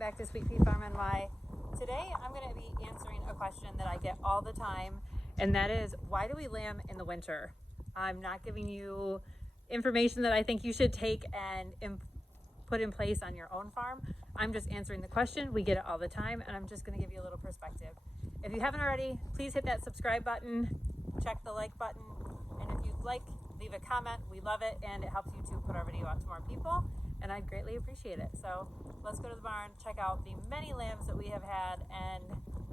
back to Sweet Pea Farm NY. Today I'm going to be answering a question that I get all the time, and that is, why do we lamb in the winter? I'm not giving you information that I think you should take and put in place on your own farm. I'm just answering the question. We get it all the time, and I'm just going to give you a little perspective. If you haven't already, please hit that subscribe button, check the like button, and if you'd like, leave a comment. We love it, and it helps YouTube put our video out to more people, and I'd greatly appreciate it. So let's go to the barn, check out the many lambs that we have had, and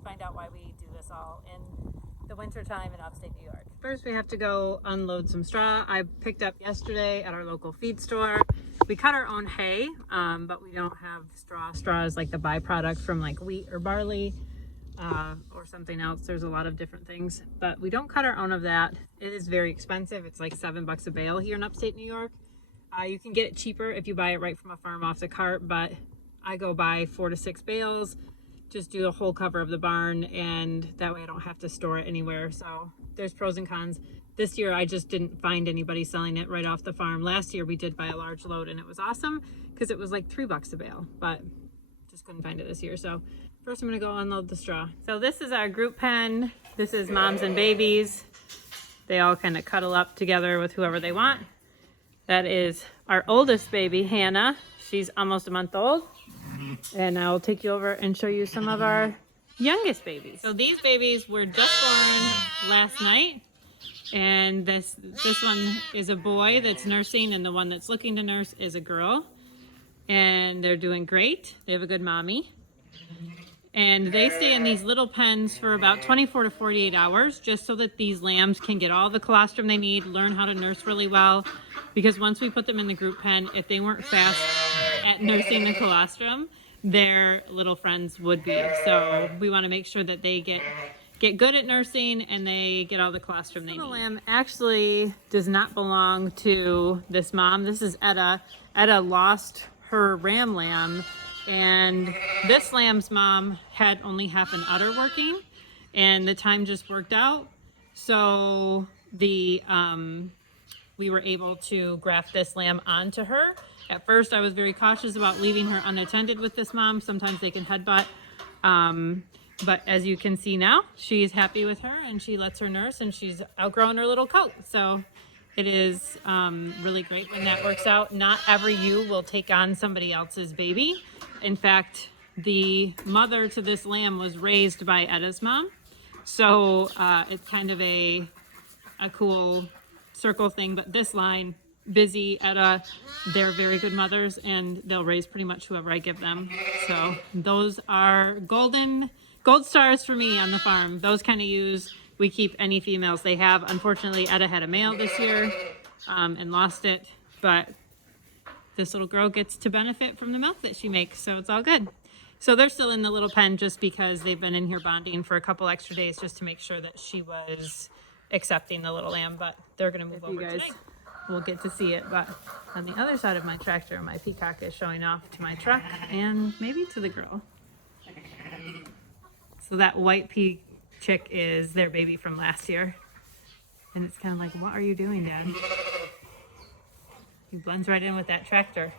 find out why we do this all in the winter time in upstate New York. First, we have to go unload some straw. I picked up yesterday at our local feed store. We cut our own hay, but we don't have straw. Straw is like the byproduct from like wheat or barley or something else. There's a lot of different things, but we don't cut our own of that. It is very expensive. It's like $7 a bale here in upstate New York. You can get it cheaper if you buy it right from a farm off the cart, but I go buy 4 to 6 bales, just do the whole cover of the barn, and that way I don't have to store it anywhere. So there's pros and cons. This year I just didn't find anybody selling it right off the farm. Last year we did buy a large load and it was awesome because it was like $3 a bale, but just couldn't find it this year. So first I'm gonna go unload the straw. So this is our group pen. This is moms and babies. They all kind of cuddle up together with whoever they want. That is our oldest baby, Hannah. She's almost a month old. And I'll take you over and show you some of our youngest babies. So these babies were just born last night. And this one is a boy that's nursing, and the one that's looking to nurse is a girl. And they're doing great. They have a good mommy. And they stay in these little pens for about 24 to 48 hours, just so that these lambs can get all the colostrum they need, learn how to nurse really well. Because once we put them in the group pen, if they weren't fast at nursing the colostrum, their little friends would be. So we want to make sure that they get good at nursing and they get all the colostrum they need. The lamb actually does not belong to this mom. This is Etta. Etta lost her ram lamb, and this lamb's mom had only half an udder working, and the time just worked out. So we were able to graft this lamb onto her. At first, I was very cautious about leaving her unattended with this mom. Sometimes they can headbutt. But as you can see now, she's happy with her and she lets her nurse, and she's outgrown her little coat. So it is really great when that works out. Not every ewe will take on somebody else's baby. In fact, the mother to this lamb was raised by Etta's mom. So it's kind of a cool circle thing. But this line, Busy, Etta, they're very good mothers, and they'll raise pretty much whoever I give them. So those are gold stars for me on the farm. Those kind of ewes, we keep any females they have. Unfortunately, Etta had a male this year and lost it, but this little girl gets to benefit from the milk that she makes, so it's all good. So they're still in the little pen just because they've been in here bonding for a couple extra days just to make sure that she was accepting the little lamb, but they're gonna move over today. We'll get to see it, but on the other side of my tractor, my peacock is showing off to my truck and maybe to the girl. So that white chick is their baby from last year. And it's kind of like, what are you doing, Dad? He blends right in with that tractor.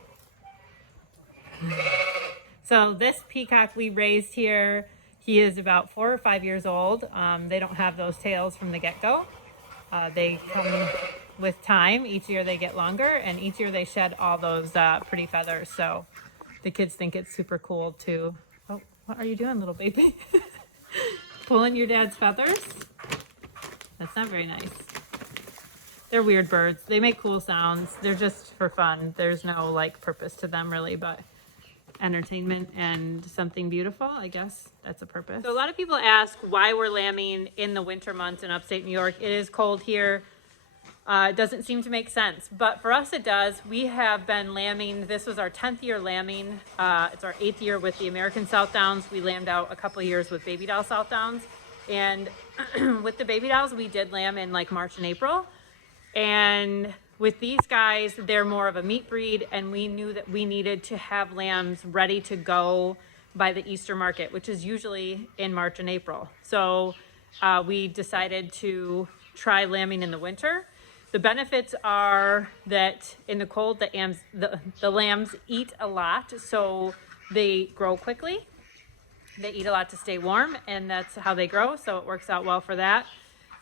So this peacock we raised here, he is about 4 or 5 years old. They don't have those tails from the get-go. They come with time. Each year they get longer, and each year they shed all those pretty feathers. So the kids think it's super cool to, oh, what are you doing, little baby? Pulling your dad's feathers? That's not very nice. They're weird birds. They make cool sounds. They're just for fun. There's no like purpose to them really, but entertainment and something beautiful, I guess that's a purpose. So a lot of people ask why we're lambing in the winter months in upstate New York. It is cold here. It doesn't seem to make sense, but for us it does. We have been lambing. This was our 10th year lambing. It's our 8th year with the American Southdowns. We lambed out a couple of years with Baby Doll Southdowns, and with the Baby Dolls we did lamb in like March and April. And with these guys, they're more of a meat breed, and we knew that we needed to have lambs ready to go by the Easter market, which is usually in March and April. So we decided to try lambing in the winter. The benefits are that in the cold, the lambs eat a lot, so They grow quickly. They eat a lot to stay warm, and that's how they grow, so it works out well for that.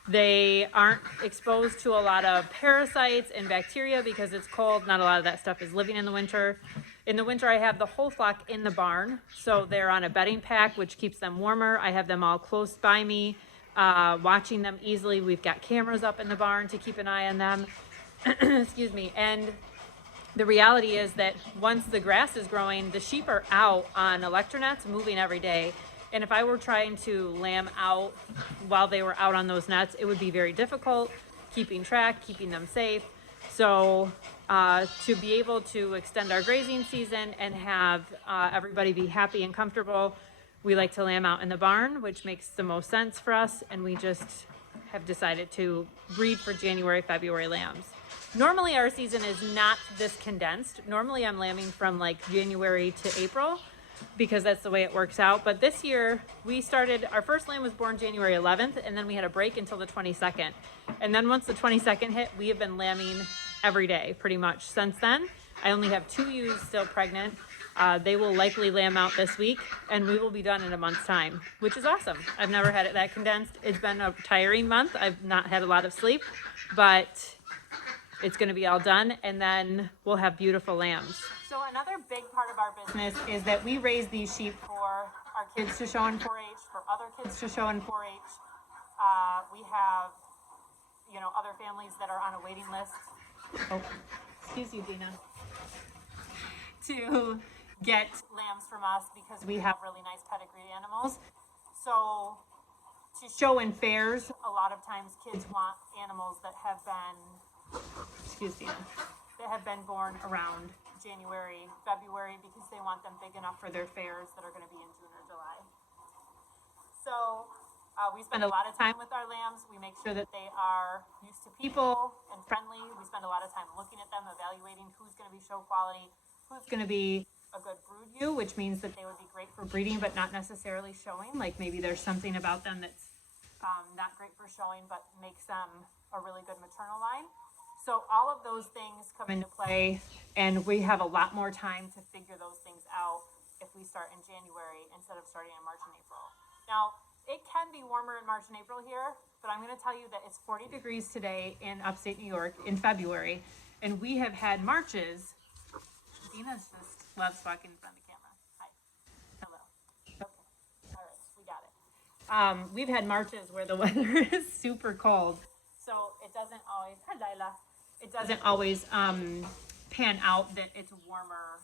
They aren't exposed to a lot of parasites and bacteria because it's cold. Not a lot of that stuff is living in the winter. In the winter, I have the whole flock in the barn, so they're on a bedding pack, which keeps them warmer. I have them all close by me, watching them easily. We've got cameras up in the barn to keep an eye on them. Excuse me. And the reality is that once the grass is growing, the sheep are out on electronets moving every day. And if I were trying to lamb out while they were out on those nets, it would be very difficult keeping track, keeping them safe. So to be able to extend our grazing season and have everybody be happy and comfortable, we like to lamb out in the barn, which makes the most sense for us. And we just have decided to breed for January, February lambs. Normally our season is not this condensed. Normally I'm lambing from like January to April because that's the way it works out. But this year we started, our first lamb was born January 11th, and then we had a break until the 22nd. And then once the 22nd hit, we have been lambing every day pretty much since then. I only have 2 ewes still pregnant. They will likely lamb out this week, and we will be done in a month's time, which is awesome. I've never had it that condensed. It's been a tiring month. I've not had a lot of sleep, but it's going to be all done, and then we'll have beautiful lambs. So another big part of our business is that we raise these sheep for our kids to show in 4-H, for other kids to show in 4-H. We have, other families that are on a waiting list. Oh, excuse you, Dina. To get lambs from us because we have really nice pedigree animals. So to show in fairs, a lot of times kids want animals that have been born around January, February, because they want them big enough for their fairs that are going to be in June or July. So we spend a lot of time with our lambs. We make sure that they are used to people and friendly. We spend a lot of time looking at them, evaluating who's going to be show quality, who's going to be a good brood ewe, which means that they would be great for breeding, but not necessarily showing. Like maybe there's something about them that's not great for showing, but makes them a really good maternal line. So all of those things come into play, and we have a lot more time to figure those things out if we start in January instead of starting in March and April. Now, it can be warmer in March and April here, but I'm going to tell you that it's 40 degrees today in upstate New York in February, and we have had Marches. Dina just loves walking in front of the camera. Hi. Hello. Okay. All right. We got it. We've had Marches where the weather is super cold, so it doesn't always. Hi, Lila. It doesn't always pan out that it's warmer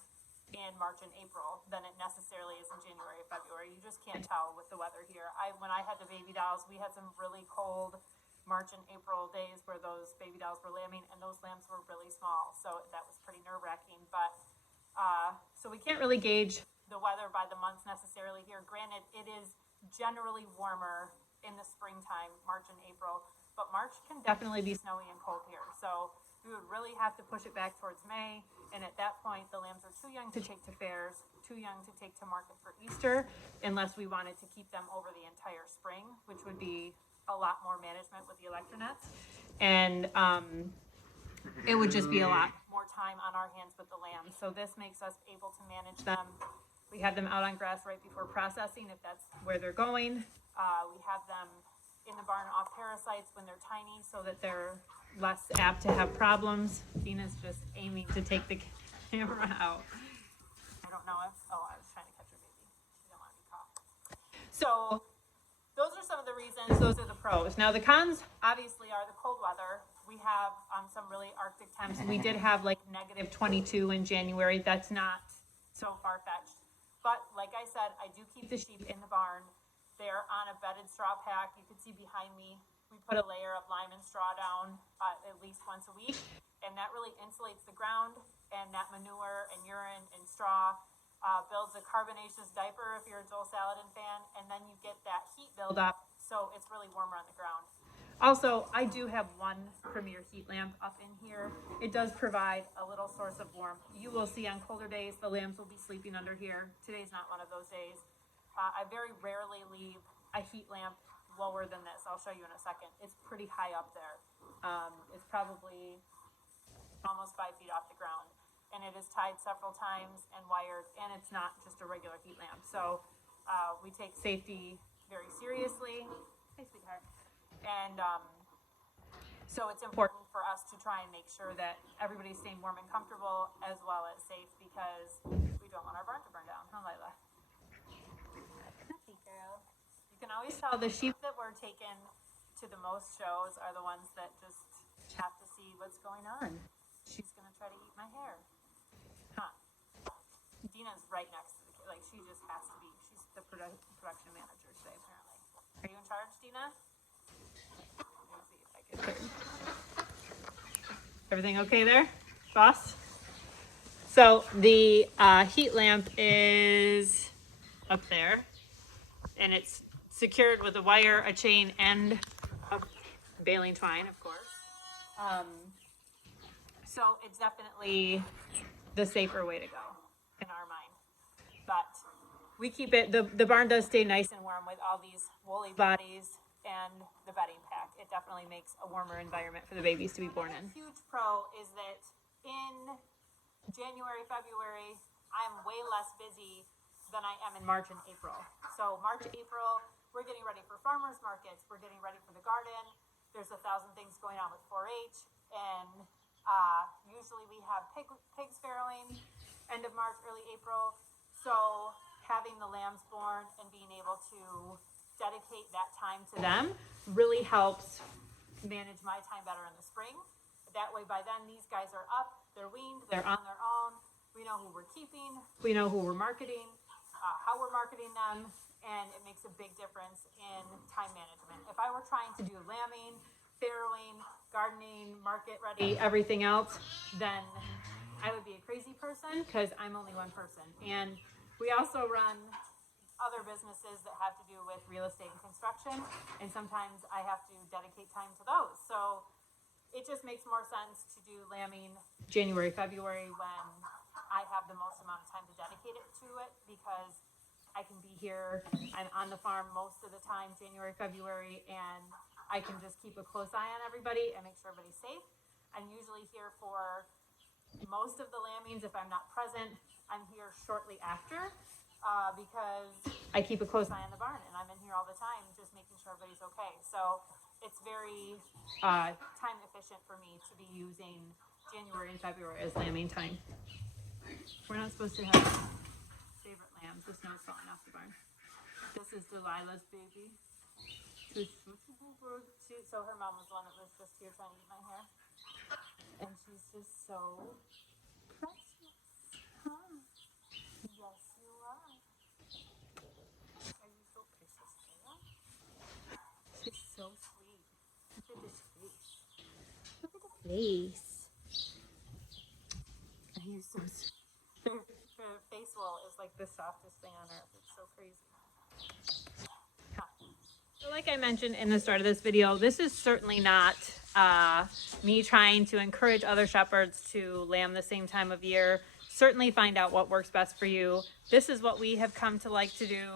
in March and April than it necessarily is in January or February. You just can't tell with the weather here. When I had the baby dolls, we had some really cold March and April days where those baby dolls were lambing, and those lambs were really small, so that was pretty nerve-wracking. But so we can't really gauge the weather by the months necessarily here. Granted, it is generally warmer in the springtime, March and April, but March can definitely be snowy and cold here. So we would really have to push it back towards May, and at that point the lambs are too young to take to fairs, too young to take to market for Easter, unless we wanted to keep them over the entire spring, which would be a lot more management with the electronets, and it would just be a lot more time on our hands with the lambs. So this makes us able to manage them. We have them out on grass right before processing if that's where they're going. We have them in the barn off parasites when they're tiny so that they're less apt to have problems. Dina's just aiming to take the camera out. I don't know if, I was trying to catch her baby. She didn't want to be caught. So those are some of the reasons, those are the pros. Now the cons obviously are the cold weather. We have some really Arctic temps. We did have like -22 in January. That's not so far-fetched. But like I said, I do keep the sheep in the barn. They're on a bedded straw pack. You can see behind me, we put a layer of lime and straw down at least once a week, and that really insulates the ground, and that manure and urine and straw builds a carbonaceous diaper if you're a Joel Salatin fan, and then you get that heat buildup, so it's really warmer on the ground. Also, I do have one Premier heat lamp up in here. It does provide a little source of warmth. You will see on colder days, the lambs will be sleeping under here. Today's not one of those days. I very rarely leave a heat lamp lower than this. I'll show you in a second. It's pretty high up there. It's probably almost 5 feet off the ground. and it is tied several times and wired, and it's not just a regular heat lamp. So we take safety very seriously. Hey, sweetheart. And so it's important for us to try and make sure that everybody's staying warm and comfortable as well as safe, because we don't want our barn to burn down. Huh, Lila? Hey, girl. You can always tell the sheep that were taken to the most shows are the ones that just have to see what's going on. She's going to try to eat my hair. Huh. Dina's right next to the kid. Like, she just has to be. She's the production manager today, apparently. Are you in charge, Dina? Let me see if I can turn. Everything okay there, boss? So the heat lamp is up there, and it's secured with a wire, a chain, and a baling twine, of course. So it's definitely the safer way to go in our mind. But we keep it, the barn does stay nice and warm with all these woolly bodies and the bedding pack. It definitely makes a warmer environment for the babies to be born in. A huge pro is that in January, February, I'm way less busy than I am in March and April. So March, April, we're getting ready for farmers markets. We're getting ready for the garden. There's 1,000 things going on with 4-H, and usually we have pigs farrowing end of March, early April. So having the lambs born and being able to dedicate that time to them really helps manage my time better in the spring. That way, by then, these guys are up, they're weaned, they're on their own. We know who we're keeping, we know who we're marketing, how we're marketing them, and it makes a big difference in time management. If I were trying to do lambing, farrowing, gardening, market ready, everything else, then I would be a crazy person, because I'm only one person. And we also run other businesses that have to do with real estate and construction, and sometimes I have to dedicate time to those. So it just makes more sense to do lambing January, February, when I have the most amount of time to dedicate it to it, because I can be here. I'm on the farm most of the time, January, February, and I can just keep a close eye on everybody and make sure everybody's safe. I'm usually here for most of the lambings. If I'm not present, I'm here shortly after, because I keep a close eye on the barn, and I'm in here all the time just making sure everybody's okay. So it's very time efficient for me to be using January and February as lambing time. We're not supposed to have favorite lambs. The snow's falling off the barn. This is Delilah's baby. So her mom was the one that was just here trying to eat my hair. And she's just so precious. Huh? Yes, you are. Are you so precious, Kayla? She's so sweet. Look at this face. Look at the face. He's so sweet. Her face wool is like the softest thing on earth. It's so crazy. So like I mentioned in the start of this video, this is certainly not me trying to encourage other shepherds to lamb the same time of year. Certainly find out what works best for you. This is what we have come to like to do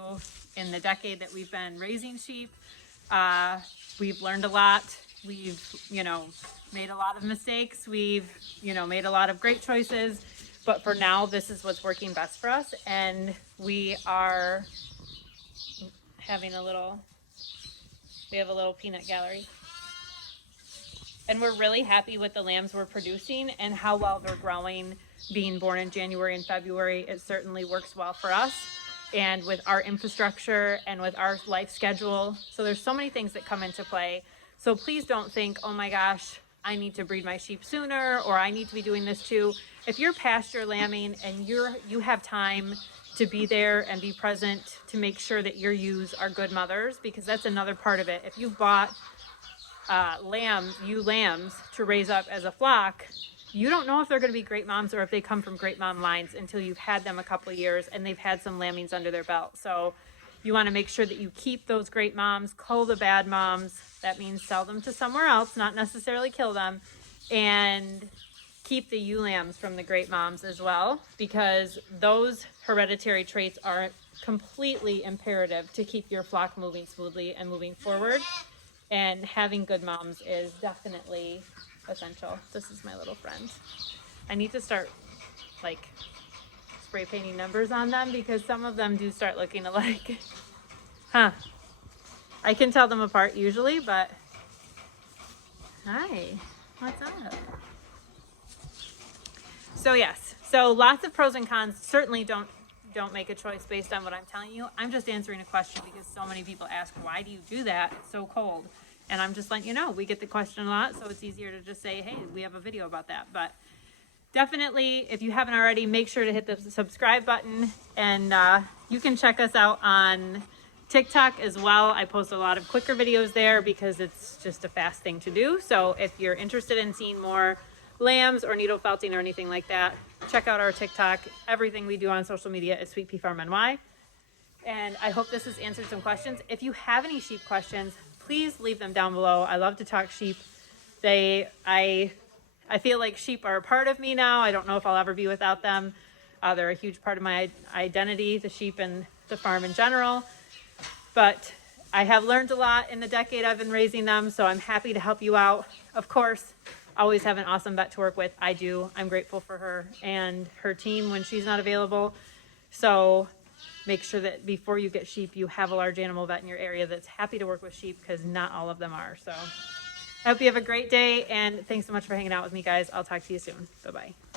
in the decade that we've been raising sheep. We've learned a lot. We've, made a lot of mistakes. We've, made a lot of great choices. But for now, this is what's working best for us. And we are having we have a little peanut gallery. And we're really happy with the lambs we're producing and how well they're growing. Being born in January and February, it certainly works well for us, and with our infrastructure and with our life schedule. So there's so many things that come into play. So please don't think, oh my gosh, I need to breed my sheep sooner, or I need to be doing this too. If you're pasture lambing and you have time to be there and be present to make sure that your ewes are good mothers, because that's another part of it. If you've bought lambs to raise up as a flock, you don't know if they're going to be great moms or if they come from great mom lines until you've had them a couple of years and they've had some lambings under their belt. So you want to make sure that you keep those great moms, cull the bad moms. That means sell them to somewhere else, not necessarily kill them, and keep the ewe lambs from the great moms as well, because those hereditary traits are completely imperative to keep your flock moving smoothly and moving forward. And having good moms is definitely essential. This is my little friend. I need to start like spray painting numbers on them because some of them do start looking alike. Huh. I can tell them apart usually, but hi, what's up? So yes, so lots of pros and cons. Certainly don't make a choice based on what I'm telling you. I'm just answering a question because so many people ask, why do you do that? It's so cold. And I'm just letting you know, we get the question a lot, so it's easier to just say, hey, we have a video about that. But definitely, if you haven't already, make sure to hit the subscribe button. And you can check us out on TikTok as well. I post a lot of quicker videos there because it's just a fast thing to do. So if you're interested in seeing more lambs or needle felting or anything like that, check out our TikTok. Everything we do on social media is Sweet Pea Farm NY. And I hope this has answered some questions. If you have any sheep questions, please leave them down below. I love to talk sheep. I feel like sheep are a part of me now. I don't know if I'll ever be without them. They're a huge part of my identity, the sheep and the farm in general. But I have learned a lot in the decade I've been raising them, so I'm happy to help you out. Of course, always have an awesome vet to work with. I do. I'm grateful for her and her team when she's not available. So make sure that before you get sheep, you have a large animal vet in your area that's happy to work with sheep because not all of them are. So I hope you have a great day, and thanks so much for hanging out with me, guys. I'll talk to you soon. Bye-bye.